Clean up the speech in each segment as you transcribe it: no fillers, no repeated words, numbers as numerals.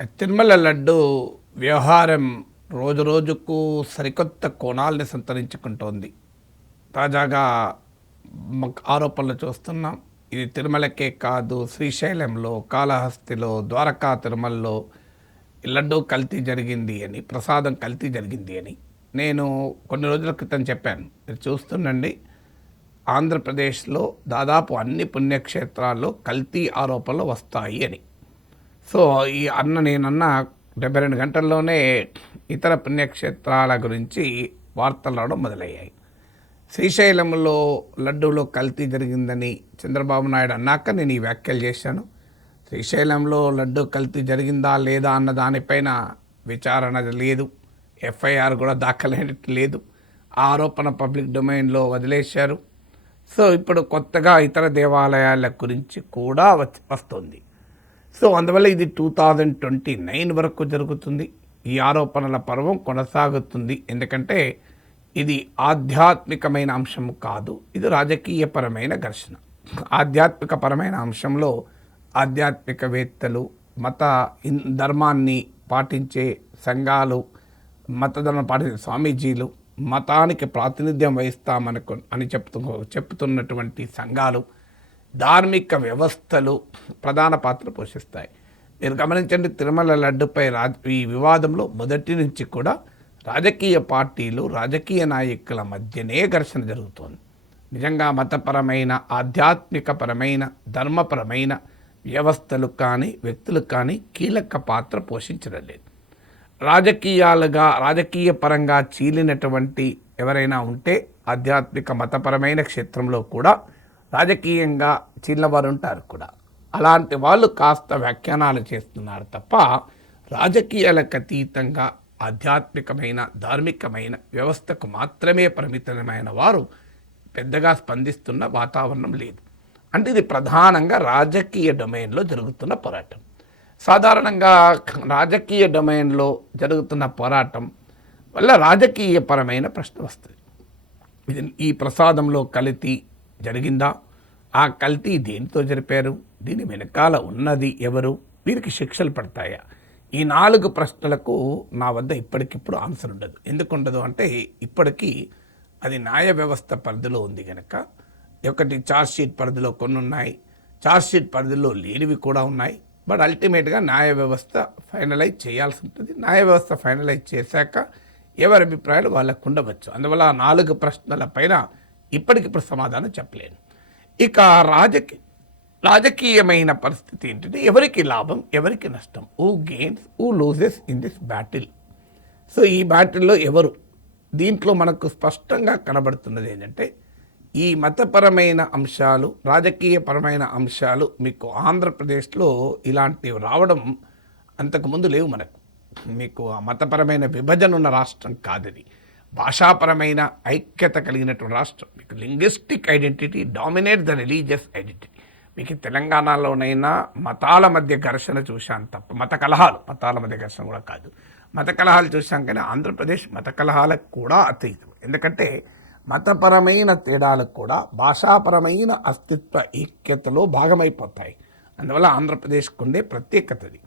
తిరుమల లడ్డు వ్యవహారం రోజురోజుకు సరికొత్త కోణాలని సంతరించుకుంటోంది. తాజాగా ఆరోపణలు చూస్తున్నాం. ఇది తిరుమలకే కాదు, శ్రీశైలంలో, కాళహస్తిలో, ద్వారకా తిరుమలలో లడ్డు కల్తీ జరిగింది అని, ప్రసాదం కల్తీ జరిగింది అని నేను కొన్ని రోజుల క్రితం చెప్పాను. మీరు చూస్తుండండి, ఆంధ్రప్రదేశ్లో దాదాపు అన్ని పుణ్యక్షేత్రాల్లో కల్తీ ఆరోపణలు వస్తాయి అని. సో ఈ నేనన్న 72 గంటల్లోనే ఇతర పుణ్యక్షేత్రాల గురించి వార్తలు రావడం మొదలయ్యాయి. శ్రీశైలంలో లడ్డూలో కల్తీ జరిగిందని చంద్రబాబు నాయుడు అన్నాక నేను ఈ వ్యాఖ్యలు చేశాను. శ్రీశైలంలో లడ్డు కల్తీ జరిగిందా లేదా అన్న దానిపైన విచారణ లేదు, ఎఫ్ఐఆర్ కూడా దాఖలైనట్టు లేదు, ఆరోపణ పబ్లిక్ డొమైన్లో వదిలేశారు. సో ఇప్పుడు కొత్తగా ఇతర దేవాలయాల గురించి కూడా వస్తుంది. సో అందువల్ల ఇది 2029 వరకు జరుగుతుంది. ఈ ఆరోపణల పర్వం కొనసాగుతుంది. ఎందుకంటే ఇది ఆధ్యాత్మికమైన అంశం కాదు, ఇది రాజకీయపరమైన ఘర్షణ. ఆధ్యాత్మికపరమైన అంశంలో ఆధ్యాత్మికవేత్తలు, మత ధర్మాన్ని పాటించే సంఘాలు, మతధర్మం పాటించే స్వామీజీలు, మతానికి ప్రాతినిధ్యం వహిస్తామని చెప్తున్నటువంటి సంఘాలు, ధార్మిక వ్యవస్థలు ప్రధాన పాత్ర పోషిస్తాయి. మీరు గమనించండి, తిరుమల లడ్డుపై ఈ వివాదంలో మొదటి నుంచి కూడా రాజకీయ పార్టీలు, రాజకీయ నాయకుల మధ్యనే ఘర్షణ జరుగుతోంది. నిజంగా మతపరమైన, ఆధ్యాత్మికపరమైన, ధర్మపరమైన వ్యవస్థలు కానీ వ్యక్తులు కానీ కీలక పాత్ర పోషించడం లేదు. రాజకీయ పరంగా చీలినటువంటి ఎవరైనా ఉంటే ఆధ్యాత్మిక మతపరమైన క్షేత్రంలో కూడా రాజకీయంగా చీలినవారు ఉంటారు కూడా. అలాంటి వాళ్ళు కాస్త వ్యాఖ్యానాలు చేస్తున్నారు తప్ప రాజకీయాలకు అతీతంగా ఆధ్యాత్మికమైన, ధార్మికమైన వ్యవస్థకు మాత్రమే పరిమితమైన వారు పెద్దగా స్పందిస్తున్న వాతావరణం లేదు. అంటే ఇది ప్రధానంగా రాజకీయ డొమైన్లో జరుగుతున్న పోరాటం. సాధారణంగా రాజకీయ డొమైన్లో జరుగుతున్న పోరాటం వల్ల రాజకీయపరమైన ప్రశ్న వస్తుంది. ఇది ఈ ప్రసాదంలో కల్తీ జరిగిందా? ఆ కల్తీ దేనితో జరిపారు? దీని వెనకాల ఉన్నది ఎవరు? వీరికి శిక్షలు పడతాయా? ఈ 4 ప్రశ్నలకు నా వద్ద ఇప్పటికిప్పుడు ఆన్సర్ ఉండదు. ఎందుకు ఉండదు అంటే ఇప్పటికీ అది న్యాయ వ్యవస్థ పరిధిలో ఉంది కనుక. ఒకటి ఛార్జ్షీట్ పరిధిలో కొన్ని ఉన్నాయి, ఛార్జ్షీట్ పరిధిలో లేనివి కూడా ఉన్నాయి. బట్ అల్టిమేట్గా న్యాయ వ్యవస్థ ఫైనలైజ్ చేయాల్సి ఉంటుంది. న్యాయ వ్యవస్థ ఫైనలైజ్ చేశాక ఎవరి అభిప్రాయాలు వాళ్ళకు ఉండవచ్చు. అందువల్ల 4 ప్రశ్నల పైన ఇప్పటికిప్పుడు సమాధానం చెప్పలేను. ఇక రాజకీయమైన పరిస్థితి ఏంటంటే ఎవరికి లాభం, ఎవరికి నష్టం, who gains, who loses in this battle. So ఈ బ్యాటిల్లో ఎవరు? దీంట్లో మనకు స్పష్టంగా కనబడుతున్నది ఏంటంటే ఈ మతపరమైన అంశాలు, రాజకీయపరమైన అంశాలు మీకు ఆంధ్రప్రదేశ్లో ఇలాంటివి రావడం అంతకుముందు లేవు. మీకు మతపరమైన విభజన ఉన్న రాష్ట్రం కాదది. భాషాపరమైన ఐక్యత కలిగినటువంటి రాష్ట్రం. మీకు linguistic identity dominate the religious identity. మీకు తెలంగాణలోనైనా మతాల మధ్య ఘర్షణ చూశాను తప్ప, మతాల మధ్య ఘర్షణ కూడా కాదు, మత కలహాలు చూశాం. కానీ ఆంధ్రప్రదేశ్ మత కలహాలకు కూడా అతీతం. ఎందుకంటే మతపరమైన తేడాలకు కూడా భాషాపరమైన అస్తిత్వ ఐక్యతలో భాగమైపోతాయి. అందువల్ల ఆంధ్రప్రదేశ్కు ఉండే ప్రత్యేకతది.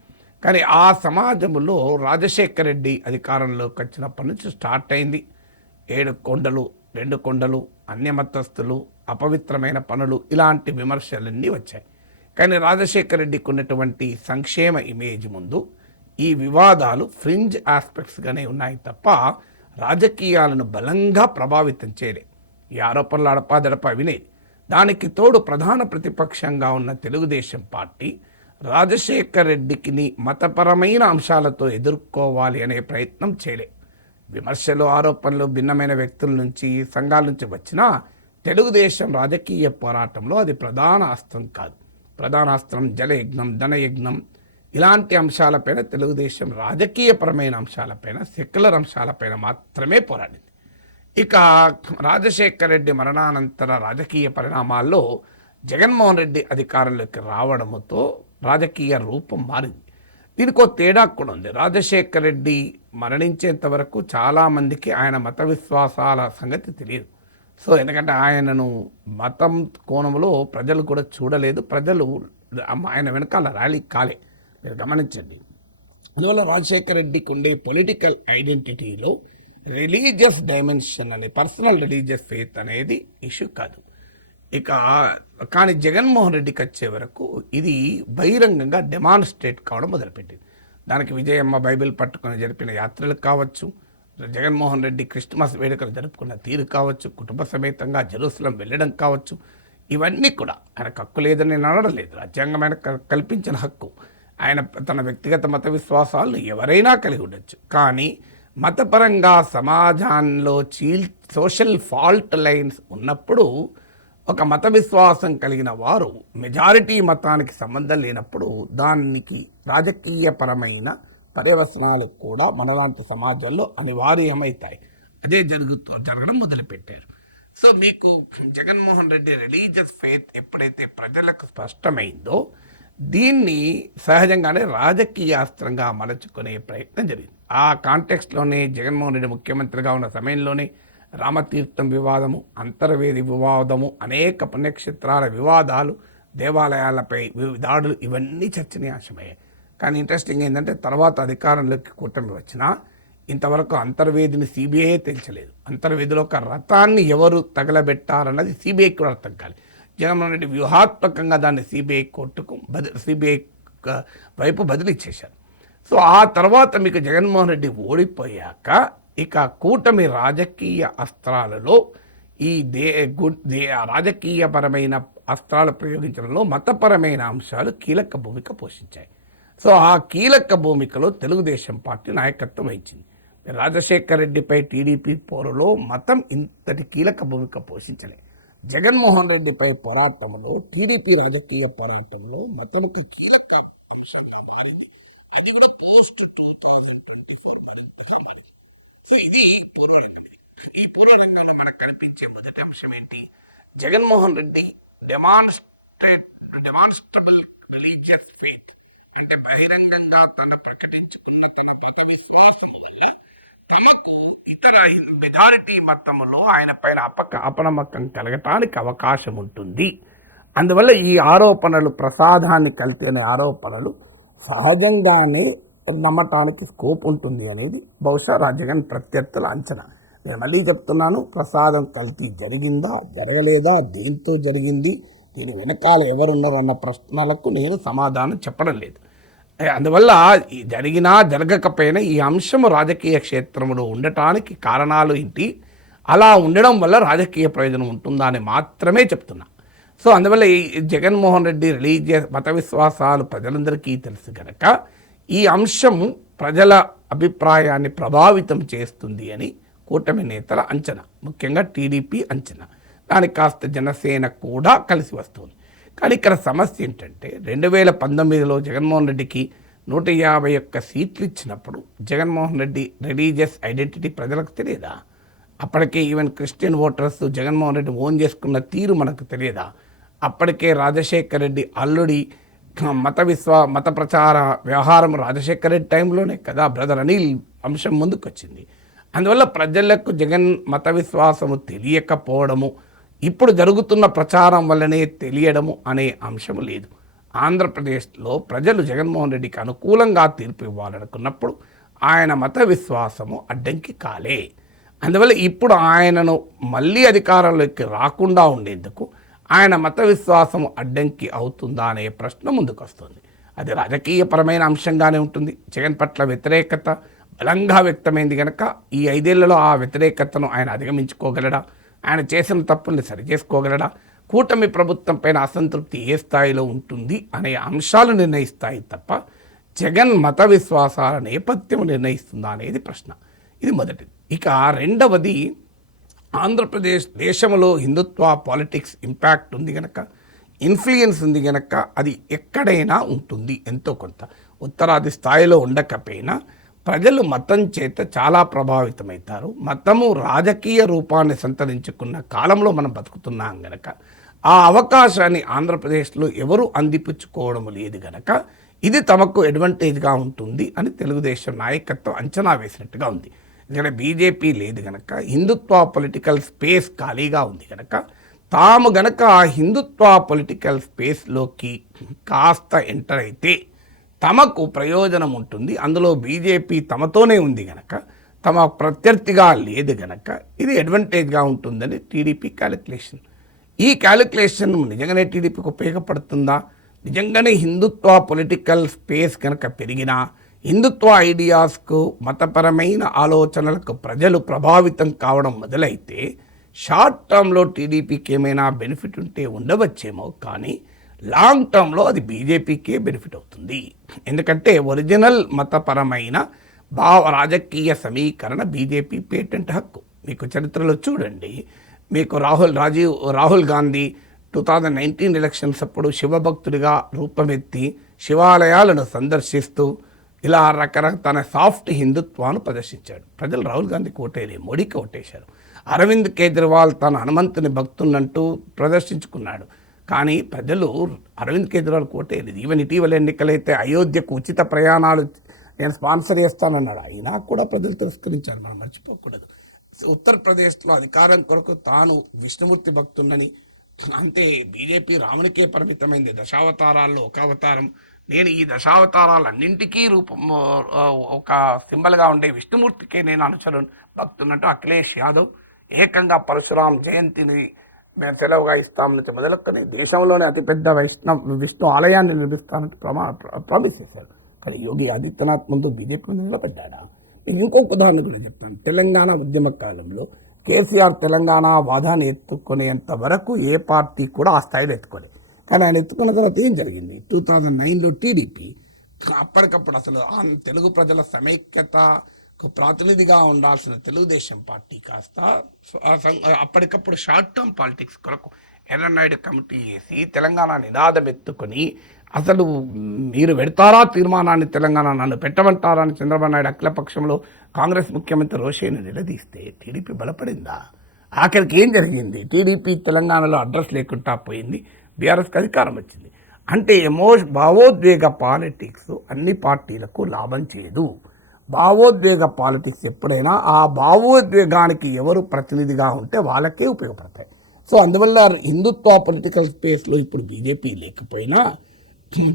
కానీ ఆ సమాజంలో రాజశేఖర రెడ్డి అధికారంలోకి వచ్చినప్పటి నుంచి స్టార్ట్ అయింది. 7 కొండలు, 2 కొండలు, అన్యమతస్థులు, అపవిత్రమైన పనులు, ఇలాంటి విమర్శలన్నీ వచ్చాయి. కానీ రాజశేఖర రెడ్డికి ఉన్నటువంటి సంక్షేమ ఇమేజ్ ముందు ఈ వివాదాలు ఫ్రింజ్ ఆస్పెక్ట్స్గానే ఉన్నాయి తప్ప రాజకీయాలను బలంగా ప్రభావితం చేయలే. ఈ ఆరోపణలు అడపాదడపా వినేది. దానికి తోడు ప్రధాన ప్రతిపక్షంగా ఉన్న తెలుగుదేశం పార్టీ రాజశేఖర రెడ్డికి మతపరమైన అంశాలతో ఎదుర్కోవాలి అనే ప్రయత్నం చేయలే. విమర్శలు, ఆరోపణలు భిన్నమైన వ్యక్తుల నుంచి, సంఘాల నుంచి వచ్చినా తెలుగుదేశం రాజకీయ పోరాటంలో అది ప్రధాన అస్త్రం కాదు. ప్రధాన అస్త్రం జలయజ్ఞం, ధనయజ్ఞం, ఇలాంటి అంశాలపైన తెలుగుదేశం రాజకీయపరమైన అంశాలపైన, సెక్యులర్ అంశాలపైన మాత్రమే పోరాడింది. ఇక రాజశేఖర రెడ్డి మరణానంతర రాజకీయ పరిణామాల్లో జగన్మోహన్ రెడ్డి అధికారంలోకి రావడంతో రాజకీయ రూపం మారింది. దీనికో తేడా కూడా ఉంది. రాజశేఖర రెడ్డి మరణించేంత వరకు చాలామందికి ఆయన మత విశ్వాసాల సంగతి తెలియదు. సో ఎందుకంటే ఆయనను మతం కోణంలో ప్రజలు కూడా చూడలేదు. ప్రజలు ఆయన వెనకాల ర్యాలీ కాలే. మీరు గమనించండి, అందువల్ల రాజశేఖర రెడ్డికి ఉండే పొలిటికల్ ఐడెంటిటీలో రిలీజియస్ డైమెన్షన్ అనే పర్సనల్ రిలీజియస్ ఫెయిత్ అనేది ఇష్యూ కాదు. ఇక కానీ జగన్మోహన్ రెడ్డికి వచ్చే వరకు ఇది బహిరంగంగా డెమాన్స్ట్రేట్ కావడం మొదలుపెట్టింది. దానికి విజయమ్మ బైబిల్ పట్టుకొని జరిపిన యాత్రలు కావచ్చు, జగన్మోహన్ రెడ్డి క్రిస్మస్ వేడుకలు జరుపుకున్న తీరు కావచ్చు, కుటుంబ సమేతంగా జెరూసలం వెళ్ళడం కావచ్చు, ఇవన్నీ కూడా ఆయనకు హక్కు లేదని నేను అనడం లేదు. రాజ్యాంగం ఆయన కల్పించిన హక్కు. ఆయన తన వ్యక్తిగత మత విశ్వాసాలను ఎవరైనా కలిగి ఉండొచ్చు. కానీ మతపరంగా సమాజంలో సోషల్ ఫాల్ట్ లైన్స్ ఉన్నప్పుడు ఒక మత విశ్వాసం కలిగిన వారు మెజారిటీ మతానికి సంబంధం లేనప్పుడు దానికి రాజకీయపరమైన పర్యవసనాలు కూడా మనలాంటి సమాజంలో అనివార్యమవుతాయి. అదే జరగడం మొదలుపెట్టారు. సో మీకు జగన్మోహన్ రెడ్డి రిలీజియస్ ఫెయిత్ ఎప్పుడైతే ప్రజలకు స్పష్టమైందో దీన్ని సహజంగానే రాజకీయ అస్త్రంగా మలచుకునే ప్రయత్నం జరిగింది. ఆ కాంటెక్స్ట్లోనే జగన్మోహన్ రెడ్డి ముఖ్యమంత్రిగా ఉన్న సమయంలోనే రామతీర్థం వివాదము, అంతర్వేది వివాదము, అనేక పుణ్యక్షేత్రాల వివాదాలు, దేవాలయాలపై దాడులు, ఇవన్నీ చర్చనీయాంశమయ్యాయి. కానీ ఇంట్రెస్టింగ్ ఏంటంటే తర్వాత అధికారంలోకి కూటమి వచ్చినా ఇంతవరకు అంతర్వేదిని సిబిఐ తేల్చలేదు. అంతర్వేదిలో ఒక రథాన్ని ఎవరు తగలబెట్టారన్నది సిబిఐకి కూడా అర్థం కాలేదు. జగన్మోహన్ రెడ్డి వ్యూహాత్మకంగా దాన్ని సిబిఐ వైపు బదిలీ చేశారు. సో ఆ తర్వాత మీకు జగన్మోహన్ రెడ్డి ఓడిపోయాక ఇక కూటమి రాజకీయ అస్త్రాలలో ఈ రాజకీయపరమైన అస్త్రాలు ప్రయోగించడంలో మతపరమైన అంశాలు కీలక భూమిక పోషించాయి. సో ఆ కీలక భూమికలో తెలుగుదేశం పార్టీ నాయకత్వం వహించింది. రాజశేఖర రెడ్డిపై టీడీపీ పోరులో మతం ఇంతటి కీలక భూమిక పోషించలే. జగన్మోహన్ రెడ్డిపై పోరాటంలో టీడీపీ రాజకీయ పోరాటంలో మతానికి ఈ పూర్వరంగంలో మనకు కనిపించే మొదటి అంశం ఏంటి? జగన్మోహన్ రెడ్డి డెమాన్స్ట్రబుల్ రిలీజియస్ ఫెయిత్ అంటే బహిరంగంగా తన ప్రకటించుకున్న తన మత విశ్వాసం వల్ల తనకు ఇతర మెజారిటీ మతములో ఆయన పైన అపనమ్మకం కలగటానికి అవకాశం ఉంటుంది. అందువల్ల ఈ ఆరోపణలు ప్రసాదాన్ని కలిపే ఆరోపణలు సహజంగానే నమ్మటానికి స్కోప్ ఉంటుంది అనేది బహుశా జగన్ ప్రత్యర్థుల అంచనా. నేను మళ్ళీ చెప్తున్నాను, ప్రసాదం కల్తీ జరిగిందా, జరగలేదా, దేంతో జరిగింది, దీని వెనకాల ఎవరున్నారన్న ప్రశ్నలకు నేను సమాధానం చెప్పడం లేదు. అందువల్ల జరిగినా జరగకపోయినా ఈ అంశం రాజకీయ క్షేత్రంలో ఉండటానికి కారణాలు ఏంటి, అలా ఉండడం వల్ల రాజకీయ ప్రయోజనం ఉంటుందా అని మాత్రమే చెప్తున్నా. సో అందువల్ల ఈ జగన్మోహన్ రెడ్డి రిలీజియస్ మత విశ్వాసాలు ప్రజలందరికీ తెలుసు కనుక ఈ అంశము ప్రజల అభిప్రాయాన్ని ప్రభావితం చేస్తుంది అని కూటమి నేతల అంచనా, ముఖ్యంగా టీడీపీ అంచనా. దానికి కాస్త జనసేన కూడా కలిసి వస్తుంది. కానీ ఇక్కడ సమస్య ఏంటంటే 2019లో జగన్మోహన్ రెడ్డికి 151 సీట్లు ఇచ్చినప్పుడు జగన్మోహన్ రెడ్డి రిలీజియస్ ఐడెంటిటీ ప్రజలకు తెలియదా? అప్పటికే even Christian voters Jaganmohan Reddy own చేసుకున్న తీరు మనకు తెలియదా? అప్పటికే రాజశేఖర రెడ్డి అల్లుడి మత ప్రచార వ్యవహారం రాజశేఖర రెడ్డి టైంలోనే కదా బ్రదర్ అనిల్ అంశం ముందుకు వచ్చింది. అందువల్ల ప్రజలకు జగన్ మత విశ్వాసము తెలియకపోవడము, ఇప్పుడు జరుగుతున్న ప్రచారం వల్లనే తెలియడము అనే అంశము లేదు. ఆంధ్రప్రదేశ్లో ప్రజలు జగన్మోహన్ రెడ్డికి అనుకూలంగా తీర్పు ఇవ్వాలనుకున్నప్పుడు ఆయన మత విశ్వాసము అడ్డంకి కాలే. అందువల్ల ఇప్పుడు ఆయనను మళ్ళీ అధికారంలోకి రాకుండా ఉండేందుకు ఆయన మత విశ్వాసము అడ్డంకి అవుతుందా అనే ప్రశ్న ముందుకు వస్తుంది. అది రాజకీయపరమైన అంశంగానే ఉంటుంది. జగన్ పట్ల వ్యతిరేకత బలంగా వ్యక్తమైంది కనుక ఈ 5 ఏళ్లలో ఆ వ్యతిరేకతను ఆయన అధిగమించుకోగలడా, ఆయన చేసిన తప్పుల్ని సరిచేసుకోగలడా, కూటమి ప్రభుత్వం పైన అసంతృప్తి ఏ స్థాయిలో ఉంటుంది అనే అంశాలు నిర్ణయిస్తాయి తప్ప జగన్ మత విశ్వాసాల నేపథ్యం నిర్ణయిస్తుందా అనేది ప్రశ్న. ఇది మొదటిది. ఇక రెండవది, ఆంధ్రప్రదేశ్ దేశంలో హిందుత్వ పాలిటిక్స్ ఇంపాక్ట్ ఉంది కనుక, ఇన్ఫ్లుయెన్స్ ఉంది కనుక అది ఎక్కడైనా ఉంటుంది ఎంతో కొంత. ఉత్తరాది స్థాయిలో ఉండకపోయినా ప్రజలు మతం చేత చాలా ప్రభావితమవుతారు. మతము రాజకీయ రూపాన్ని సంతరించుకున్న కాలంలో మనం బతుకుతున్నాం గనక ఆ అవకాశాన్ని ఆంధ్రప్రదేశ్లో ఎవరు అందిపుచ్చుకోవడం లేదు గనక ఇది తమకు అడ్వాంటేజ్గా ఉంటుంది అని తెలుగుదేశం నాయకత్వం అంచనా వేసినట్టుగా ఉంది. ఇక్కడ బీజేపీ లేదు గనక హిందుత్వ పొలిటికల్ స్పేస్ ఖాళీగా ఉంది కనుక తాము గనక ఆ హిందుత్వ పొలిటికల్ స్పేస్లోకి కాస్త ఎంటర్ అయితే తమకు ప్రయోజనం ఉంటుంది, అందులో బీజేపీ తమతోనే ఉంది గనక, తమ ప్రత్యర్థిగా లేదు గనక ఇది అడ్వాంటేజ్గా ఉంటుందని టీడీపీ క్యాలిక్యులేషన్. ఈ క్యాలిక్యులేషన్ నిజంగానే టీడీపీకి ఉపయోగపడుతుందా? నిజంగానే హిందుత్వ పొలిటికల్ స్పేస్ కనుక పెరిగినా, హిందుత్వ ఐడియాస్కు మతపరమైన ఆలోచనలకు ప్రజలు ప్రభావితం కావడం మొదలైతే షార్ట్ టర్మ్లో టీడీపీకి ఏమైనా బెనిఫిట్ ఉంటే ఉండవచ్చేమో, కానీ లాంగ్ టర్మ్లో అది బీజేపీకే బెనిఫిట్ అవుతుంది. ఎందుకంటే ఒరిజినల్ మతపరమైన రాజకీయ సమీకరణ బీజేపీ పేటెంట్ హక్కు. మీకు చరిత్రలో చూడండి, మీకు రాహుల్ గాంధీ 2019 ఎలక్షన్స్ అప్పుడు శివభక్తుడిగా రూపమెత్తి శివాలయాలను సందర్శిస్తూ ఇలా తన సాఫ్ట్ హిందుత్వాన్ని ప్రదర్శించాడు. ప్రజలు రాహుల్ గాంధీకి ఓటేయలేదు, మోడీకి ఓటేశారు. అరవింద్ కేజ్రీవాల్ తన హనుమంతుని భక్తున్నట్టు ప్రదర్శించుకున్నాడు, కానీ ప్రజలు అరవింద్ కేజ్రీవాల్కి ఓటేయలేదు. ఈవెన్ ఇటీవల ఎన్నికలైతే అయోధ్యకు ఉచిత ప్రయాణాలు నేను స్పాన్సర్ చేస్తానన్నాడు, అయినా కూడా ప్రజలు తిరస్కరించారు. మనం మర్చిపోకూడదు. ఉత్తరప్రదేశ్లో అధికారం కొరకు తాను విష్ణుమూర్తి భక్తున్నని, అంతే బీజేపీ రామునికే పరిమితమైంది, దశావతారాల్లో ఒక అవతారం, నేను ఈ దశావతారాలన్నింటికీ రూపం ఒక సింబల్గా ఉండే విష్ణుమూర్తికే నేను భక్తున్నట్టు అఖిలేష్ యాదవ్ ఏకంగా పరశురాం జయంతిని మేము సెలవుగా ఇస్తామని మొదలుకొని దేశంలోనే అతిపెద్ద విష్ణు ఆలయాన్ని నిర్మిస్తానంటే ప్రామిస్ చేశారు. కానీ యోగి ఆదిత్యనాథ్ ముందు బీజేపీ ముందు నిలబడ్డా. నేను ఇంకొక ఉదాహరణ కూడా చెప్తాను. తెలంగాణ ఉద్యమ కాలంలో కేసీఆర్ తెలంగాణ వాదాన్ని ఎత్తుకునేంత వరకు ఏ పార్టీ కూడా ఆ స్థాయిలో ఎత్తుకోలేదు. కానీ ఆయన ఎత్తుకున్న తర్వాత ఏం జరిగింది? 2009లో టీడీపీ అప్పటికప్పుడు అసలు తెలుగు ప్రజల సమైక్యతకు ప్రాతినిధిగా ఉండాల్సిన తెలుగుదేశం పార్టీ కాస్త అప్పటికప్పుడు షార్ట్ టర్మ్ పాలిటిక్స్ కొరకు ఎర్రనాయుడు కమిటీ వేసి తెలంగాణ నినాదం ఎత్తుకొని, అసలు మీరు పెడతారా తీర్మానాన్ని, తెలంగాణ నన్ను పెట్టమంటారా అని చంద్రబాబు నాయుడు అఖిలపక్షంలో కాంగ్రెస్ ముఖ్యమంత్రి రోషయ్యను నిలదీస్తే టీడీపీ బలపడిందా? ఆఖరికి ఏం జరిగింది? టీడీపీ తెలంగాణలో అడ్రస్ లేకుండా పోయింది, బీఆర్ఎస్కి అధికారం వచ్చింది. అంటే భావోద్వేగ పాలిటిక్స్ అన్ని పార్టీలకు లాభం చేయదు. భావోద్వేగ పాలిటిక్స్ ఎప్పుడైనా ఆ భావోద్వేగానికి ఎవరు ప్రతినిధిగా ఉంటే వాళ్ళకే ఉపయోగపడతాయి. సో అందువల్ల హిందుత్వ పొలిటికల్ స్పేస్లో ఇప్పుడు బీజేపీ లేకపోయినా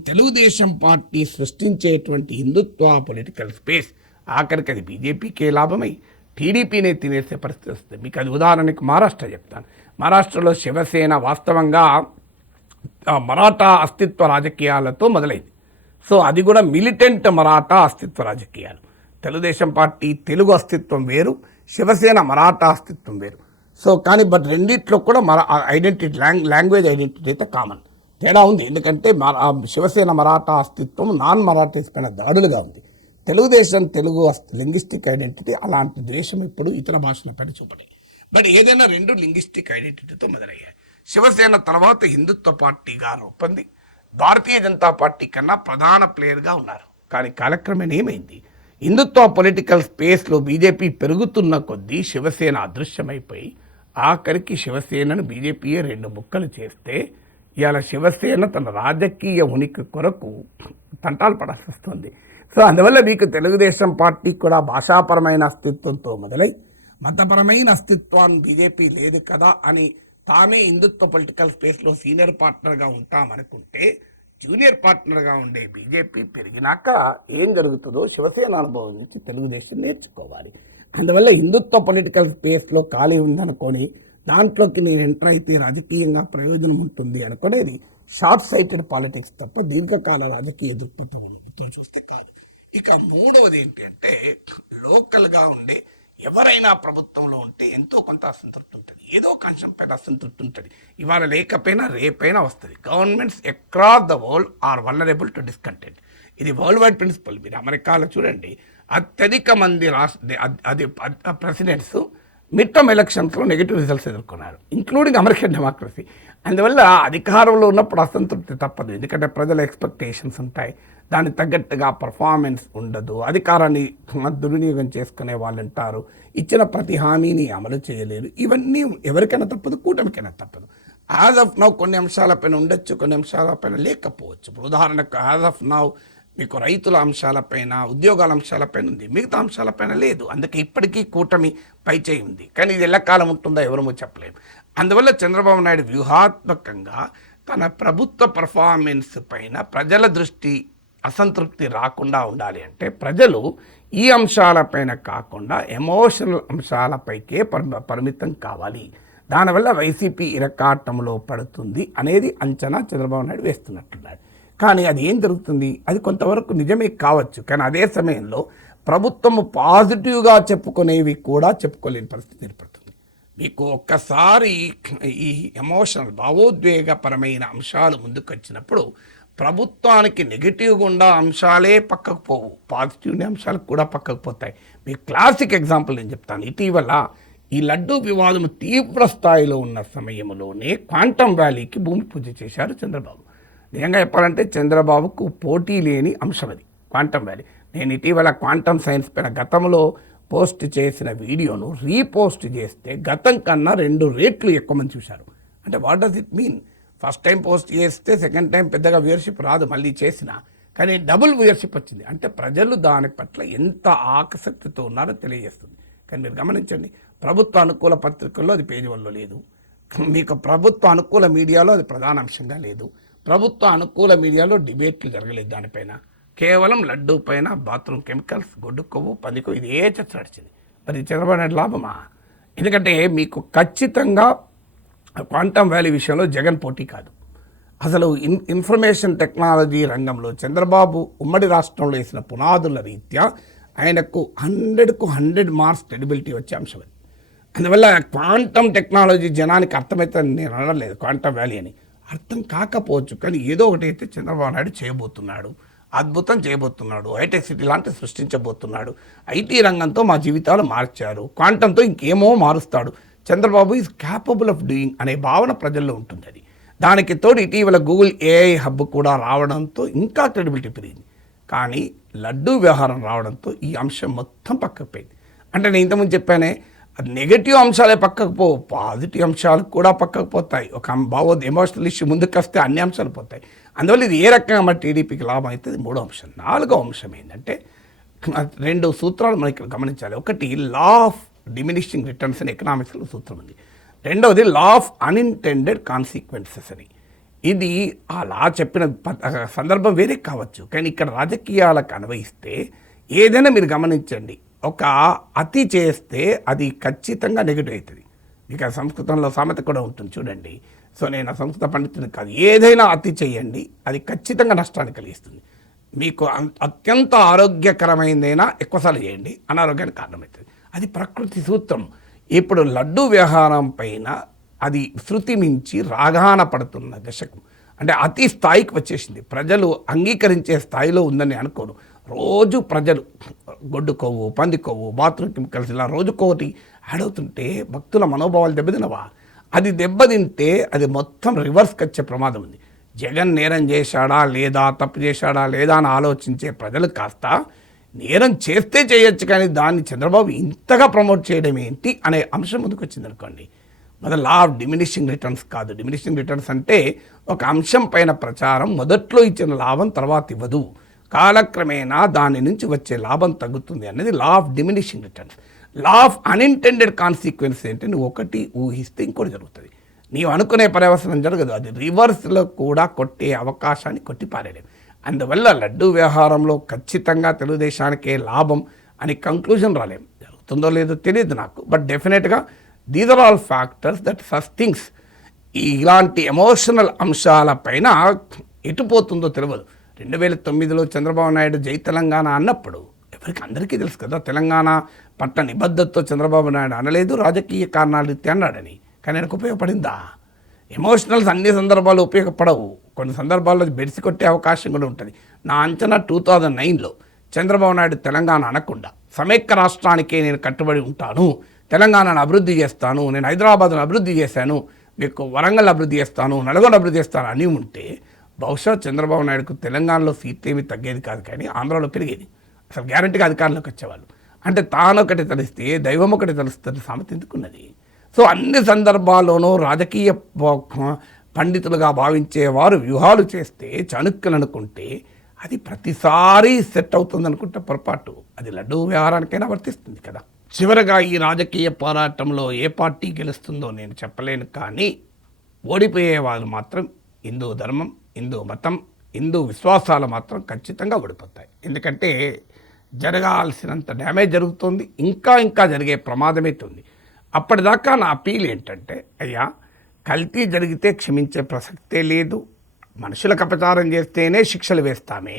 తెలుగుదేశం పార్టీ సృష్టించేటువంటి హిందుత్వ పొలిటికల్ స్పేస్ ఆఖరికి అది బీజేపీకే లాభమై టీడీపీనే తినేసే పరిస్థితి వస్తుంది. మీకు అది ఉదాహరణకి మహారాష్ట్ర చెప్తాను. మహారాష్ట్రలో శివసేన వాస్తవంగా మరాఠా అస్తిత్వ రాజకీయాలతో మొదలైంది. సో అది కూడా మిలిటెంట్ మరాఠా అస్తిత్వ రాజకీయాలు. తెలుగుదేశం పార్టీ తెలుగు అస్తిత్వం వేరు, శివసేన మరాఠా అస్తిత్వం వేరు. సో కానీ రెండిట్లో కూడా ఐడెంటిటీ లాంగ్వేజ్ ఐడెంటిటీ అయితే కామన్. తేడా ఉంది, ఎందుకంటే శివసేన మరాఠా అస్తిత్వం నాన్ మరాఠీస్ పైన దాడులుగా ఉంది. తెలుగుదేశం తెలుగు లింగ్విస్టిక్ ఐడెంటిటీ అలాంటి ద్వేషం ఇప్పుడు ఇతర భాషలపైన చూపలేదు. బట్ ఏదైనా రెండు లింగ్విస్టిక్ ఐడెంటిటీతో మొదలయ్యాయి. శివసేన తర్వాత హిందుత్వ పార్టీగా రూపొంది భారతీయ జనతా పార్టీ కన్నా ప్రధాన ప్లేయర్గా ఉన్నారు. కానీ కాలక్రమేణా ఏమైంది? హిందుత్వ పొలిటికల్ స్పేస్లో బీజేపీ పెరుగుతున్న కొద్దీ శివసేన అదృశ్యమైపోయి ఆఖరికి శివసేనను బీజేపీయే రెండు ముక్కలు చేస్తే ఇవాళ శివసేన తన రాజకీయ ఉనికి కొరకు తంటాలు పడాల్సి వస్తుంది. సో అందువల్ల మీకు తెలుగుదేశం పార్టీ కూడా భాషాపరమైన అస్తిత్వంతో మొదలై మతపరమైన అస్తిత్వాన్ని బీజేపీ లేదు కదా అని తామే హిందుత్వ పొలిటికల్ స్పేస్లో సీనియర్ పార్ట్నర్గా ఉంటామనుకుంటే, జూనియర్ పార్ట్నర్గా ఉండే బీజేపీ పెరిగినాక ఏం జరుగుతుందో శివసేన అనుభవం నుంచి తెలుగుదేశం నేర్చుకోవాలి. అందువల్ల హిందుత్వ పొలిటికల్ స్పేస్లో ఖాళీ ఉందనుకొని దాంట్లోకి నేను ఎంటర్ అయితే రాజకీయంగా ప్రయోజనం ఉంటుంది అనుకునేది షార్ట్ సైటెడ్ పాలిటిక్స్ తప్ప దీర్ఘకాల రాజకీయ దృక్పథంతో చూస్తే కాదు. ఇక మూడవది ఏంటి అంటే, లోకల్గా ఉండే ఎవరైనా ప్రభుత్వంలో ఉంటే ఎంతో కొంత అసంతృప్తి ఉంటుంది, ఏదో కొంచెం పైన అసంతృప్తి ఉంటుంది. ఇవాళ లేకపోయినా రేపైనా వస్తుంది. Governments across the world are vulnerable to discontent. ఇది వరల్డ్ వైడ్ ప్రిన్సిపల్. మీరు అమెరికాలో చూడండి, అత్యధిక మంది ప్రెసిడెంట్స్ మిడ్ టర్మ్ ఎలక్షన్స్లో నెగిటివ్ రిజల్ట్స్ ఎదుర్కొన్నారు, ఇంక్లూడింగ్ అమెరికన్ డెమోక్రసీ. అందువల్ల అధికారంలో ఉన్నప్పుడు అసంతృప్తి తప్పదు, ఎందుకంటే ప్రజల ఎక్స్పెక్టేషన్స్ ఉంటాయి, దానికి తగ్గట్టుగా పర్ఫార్మెన్స్ ఉండదు, అధికారాన్ని దుర్వినియోగం చేసుకునే వాళ్ళు ఉంటారు, ఇచ్చిన ప్రతి హామీని అమలు చేయలేరు. ఇవన్నీ ఎవరికైనా తప్పదు, కూటమికైనా తప్పదు. యాజ్ ఆఫ్ నౌ కొన్ని అంశాలపైన ఉండొచ్చు, కొన్ని అంశాలపైన లేకపోవచ్చు. ఉదాహరణకు యాజ్ ఆఫ్ నౌ మీకు రైతుల అంశాలపైన, ఉద్యోగాల అంశాలపైన ఉంది, మిగతా అంశాలపైన లేదు. అందుకే ఇప్పటికీ కూటమి పైచేయి ఉంది, కానీ ఇది ఎల్లకాలం ఉంటుందో ఎవరమో చెప్పలేము. అందువల్ల చంద్రబాబు నాయుడు వ్యూహాత్మకంగా తన ప్రభుత్వ పర్ఫార్మెన్స్ పైన ప్రజల దృష్టి అసంతృప్తి రాకుండా ఉండాలి అంటే ప్రజలు ఈ అంశాలపైన కాకుండా ఎమోషనల్ అంశాలపైకే పరిమితం కావాలి. దానివల్ల వైసీపీ ఇరకాటంలో పడుతుంది అనేది అంచనా చంద్రబాబు నాయుడు వేస్తున్నట్టున్నాడు. కానీ అది ఏం జరుగుతుంది, అది కొంతవరకు నిజమే కావచ్చు. కానీ అదే సమయంలో ప్రభుత్వం పాజిటివ్గా చెప్పుకునేవి కూడా చెప్పుకోలేని పరిస్థితి ఏర్పడుతుంది. మీకు ఒక్కసారి ఈ ఎమోషనల్ భావోద్వేగపరమైన అంశాలు ముందుకు వచ్చినప్పుడు ప్రభుత్వానికి నెగిటివ్గా ఉన్న అంశాలే పక్కకు పోవు, పాజిటివ్ అంశాలు కూడా పక్కకు పోతాయి. మీకు క్లాసిక్ ఎగ్జాంపుల్ నేను చెప్తాను. ఇటీవల ఈ లడ్డూ వివాదం తీవ్ర స్థాయిలో ఉన్న సమయంలోనే క్వాంటమ్ వ్యాలీకి భూమి పూజ చేశారు చంద్రబాబు. నిజంగా చెప్పాలంటే చంద్రబాబుకు పోటీ లేని అంశం అది క్వాంటమ్ వ్యాలీ. నేను ఇటీవల క్వాంటమ్ సైన్స్ పైన గతంలో పోస్ట్ చేసిన వీడియోను రీపోస్ట్ చేస్తే గతం కన్నా 2 రెట్లు ఎక్కువ మంది చూశారు. అంటే what does it mean? First time post చేస్తే సెకండ్ టైం పెద్దగా వ్యూవర్షిప్ రాదు, మళ్ళీ చేసినా కానీ డబుల్ వ్యూవర్షిప్ వచ్చింది. అంటే ప్రజలు దాని పట్ల ఎంత ఆసక్తితో ఉన్నారో తెలియజేస్తుంది. కానీ మీరు గమనించండి, ప్రభుత్వ అనుకూల పత్రికల్లో అది పేజీ 1లో లేదు, మీకు ప్రభుత్వ అనుకూల మీడియాలో అది ప్రధాన అంశంగా లేదు, ప్రభుత్వ అనుకూల మీడియాలో డిబేట్లు జరగలేదు. దానిపైన కేవలం లడ్డూ పైన బాత్రూమ్ కెమికల్స్, గొడ్డు కొవ్వు, పందికొ ఇదే చర్చ నడిచింది. మరి చంద్రబాబు నాయుడు లాభమా? ఎందుకంటే మీకు ఖచ్చితంగా క్వాంటమ్ వ్యాలీ విషయంలో జగన్ పోటీ కాదు. అసలు ఇన్ఫర్మేషన్ టెక్నాలజీ రంగంలో చంద్రబాబు ఉమ్మడి రాష్ట్రంలో వేసిన పునాదుల రీత్యా ఆయనకు 100కు 100 మార్క్స్ క్రెడిబిలిటీ వచ్చే అంశం అది. అందువల్ల క్వాంటమ్ టెక్నాలజీ జనానికి అర్థమైతే నేను అనలేదు క్వాంటమ్ వ్యాలీ అని, అర్థం కాకపోవచ్చు. కానీ ఏదో ఒకటి అయితే చంద్రబాబు నాయుడు చేయబోతున్నాడు, అద్భుతం చేయబోతున్నాడు, హైటెక్ సిటీ లాంటి సృష్టించబోతున్నాడు. ఐటీ రంగంతో మా జీవితాలు మార్చారు, క్వాంటంతో ఇంకేమో మారుస్తాడు. Chandrababu is capable of doing అనే భావన ప్రజల్లో ఉంటుంది. అది దానికి తోడు ఇటీవల గూగుల్ ఏఐ హబ్ కూడా రావడంతో ఇంకా క్రెడిబిలిటీ పెరిగింది. కానీ లడ్డూ వ్యవహారం రావడంతో ఈ అంశం మొత్తం పక్కకు పోయింది. అంటే నేను ఇంతకుముందు చెప్పానే, నెగటివ్ అంశాలే పక్కకు పోవు, పాజిటివ్ అంశాలు కూడా పక్కకు పోతాయి. ఒక ఎమోషనల్ ఇష్యూ ముందుకు వస్తే అన్ని అంశాలు పోతాయి. అందువల్ల ఇది ఏ రకంగా మన టీడీపీకి లాభం అవుతుంది? 3వ అంశం. 4వ అంశం ఏంటంటే 2 సూత్రాలు మనం ఇక్కడ గమనించాలి. ఒకటి లా ఆఫ్ డిమినిషింగ్ రిటర్న్స్ అని ఎకనామిక్స్లో సూత్రం ఉంది. రెండవది లా ఆఫ్ అన్ఇంటెండెడ్ కాన్సిక్వెన్సెస్ అని. ఇది ఆ లా చెప్పిన సందర్భం వేరే కావచ్చు, కానీ ఇక్కడ రాజకీయాలకు అన్వయిస్తే ఏదైనా మీరు గమనించండి, ఒక అతి చేస్తే అది ఖచ్చితంగా నెగిటివ్ అవుతుంది. మీకు సంస్కృతంలో సామెత కూడా ఉంటుంది చూడండి. సో నేను సంస్కృత పండితుడిని కాదు, ఏదైనా అతి చేయండి అది ఖచ్చితంగా నష్టాన్ని కలిగిస్తుంది. మీకు అత్యంత ఆరోగ్యకరమైనదైనా ఎక్కువసార్లు చేయండి, అనారోగ్యానికి కారణమవుతుంది. అది ప్రకృతి సూత్రం. ఇప్పుడు లడ్డూ వ్యవహారం పైన అది శృతి మించి రాగాన పడుతున్న దశకం, అంటే అతి స్థాయికి వచ్చేసింది. ప్రజలు అంగీకరించే స్థాయిలో ఉందని అనుకోరు. రోజు ప్రజలు గొడ్డు కొవ్వు, పంది కొవ్వు, బాత్రూమ్ కెమికల్స్ ఇలా రోజుకోటి యాడ్ అవుతుంటే భక్తుల మనోభావాలు దెబ్బతినవా? అది దెబ్బతింటే అది మొత్తం రివర్స్కి వచ్చే ప్రమాదం ఉంది. జగన్ నేరం చేశాడా లేదా, తప్పు చేశాడా లేదా అని ఆలోచించే ప్రజలు కాస్త నేరం చేస్తే చేయొచ్చు, కానీ దాన్ని చంద్రబాబు ఇంతగా ప్రమోట్ చేయడం ఏంటి అనే అంశం ముందుకు వచ్చింది అనుకోండి. మొదలు లా ఆఫ్ డిమినిషింగ్ రిటర్న్స్ కాదు. డిమినిషింగ్ రిటర్న్స్ అంటే ఒక అంశం పైన ప్రచారం మొదట్లో ఇచ్చిన లాభం తర్వాత ఇవ్వదు, కాలక్రమేణా దాని నుంచి వచ్చే లాభం తగ్గుతుంది అనేది law of diminishing returns. Law of unintended consequence ఏంటి, నువ్వు ఒకటి ఊహిస్తే ఇంకోటి జరుగుతుంది, నీవు అనుకునే పర్యవసనం జరగదు, అది రివర్స్లో కూడా కొట్టే అవకాశాన్ని కొట్టిపారేయలేము. అందువల్ల లడ్డూ వ్యవహారంలో ఖచ్చితంగా తెలుగుదేశానికే లాభం అని కంక్లూజన్ రాలేము. జరుగుతుందో లేదో తెలియదు నాకు, బట్ డెఫినెట్గా these are all factors that such things ఇలాంటి ఎమోషనల్ అంశాలపైన ఎటుపోతుందో తెలియదు. 2009లో చంద్రబాబు నాయుడు జై తెలంగాణ అన్నప్పుడు అందరికీ తెలుసు కదా, తెలంగాణ పట్ల నిబద్ధతతో చంద్రబాబు నాయుడు అనలేదు, రాజకీయ కారణాలు రీత్యా అన్నాడని. కానీ ఆయనకు ఉపయోగపడిందా? ఎమోషనల్స్ అన్ని సందర్భాలు ఉపయోగపడవు, కొన్ని సందర్భాల్లో బెడిసి కొట్టే అవకాశం కూడా ఉంటుంది. నా అంచనా 2009లో చంద్రబాబు నాయుడు తెలంగాణ అనకుండా సమైక్య రాష్ట్రానికే నేను కట్టుబడి ఉంటాను, తెలంగాణను అభివృద్ధి చేస్తాను, నేను హైదరాబాద్ను అభివృద్ధి చేశాను, మీకు వరంగల్ అభివృద్ధి చేస్తాను, నల్గొండ అభివృద్ధి చేస్తాను అని ఉంటే బహుశా చంద్రబాబు నాయుడుకు తెలంగాణలో సీట్లు ఏమీ తగ్గేది కాదు, కానీ ఆంధ్రాలో పెరిగేది. అసలు గ్యారంటీగా అధికారంలోకి వచ్చేవాళ్ళు. అంటే తానొకటి తెలిస్తే దైవం ఒకటి తెలుస్తుంది సామెత ఎందుకున్నది. సో అన్ని సందర్భాల్లోనూ రాజకీయ పండితులుగా భావించేవారు వ్యూహాలు చేస్తే, చాణుక్యులు అనుకుంటే అది ప్రతిసారి సెట్ అవుతుంది అనుకుంటే పొరపాటు. అది లడ్డూ వ్యవహారానికైనా వర్తిస్తుంది కదా. చివరగా ఈ రాజకీయ పోరాటంలో ఏ పార్టీ గెలుస్తుందో నేను చెప్పలేను, కానీ ఓడిపోయే వాళ్ళు మాత్రం హిందూ ధర్మం, హిందూ మతం, హిందూ విశ్వాసాలు మాత్రం ఖచ్చితంగా ఓడిపోతాయి. ఎందుకంటే జరగాల్సినంత డ్యామేజ్ జరుగుతుంది, ఇంకా జరిగే ప్రమాదమే ఉంది. అప్పటిదాకా నా అపీల్ ఏంటంటే, అయ్యా కల్తీ జరిగితే క్షమించే ప్రసక్తే లేదు. మనుషులకు అపచారం చేస్తేనే శిక్షలు వేస్తామే,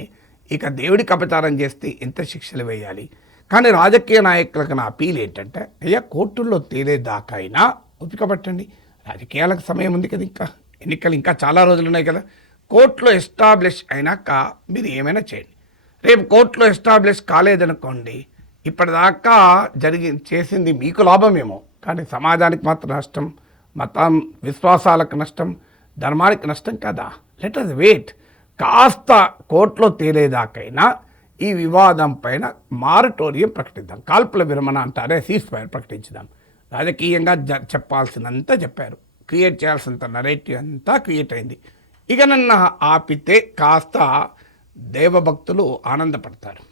ఇక దేవుడికి అపచారం చేస్తే ఎంత శిక్షలు వేయాలి? కానీ రాజకీయ నాయకులకు నా అపీల్ ఏంటంటే, అయ్యా కోర్టుల్లో తేలేదాకా అయినా ఓపిక పట్టండి. రాజకీయాలకు సమయం ఉంది కదా, ఇంకా ఎన్నికలు ఇంకా చాలా రోజులు ఉన్నాయి కదా. కోర్టులో ఎస్టాబ్లిష్ అయినాక మీరు ఏమైనా చేయండి. రేపు కోర్టులో ఎస్టాబ్లిష్ కాలేదనుకోండి, ఇప్పటిదాకా చేసింది మీకు లాభమేమో, కానీ సమాజానికి మాత్రం నష్టం, మతం విశ్వాసాలకు నష్టం, ధర్మానికి నష్టం కదా. Let us wait. కాస్త కోర్టులో తేలేదాకైనా ఈ వివాదం పైన మారటోరియం ప్రకటిద్దాం. కాల్పుల విరమణ అంటారే, సీజ్ ఫైర్ ప్రకటించుదాం. రాజకీయంగా చెప్పాల్సినంత చెప్పారు, క్రియేట్ చేయాల్సినంత నరేటివ్ అంతా క్రియేట్ అయింది. ఇక నన్ను ఆపితే కాస్త దేవభక్తులు ఆనందపడతారు.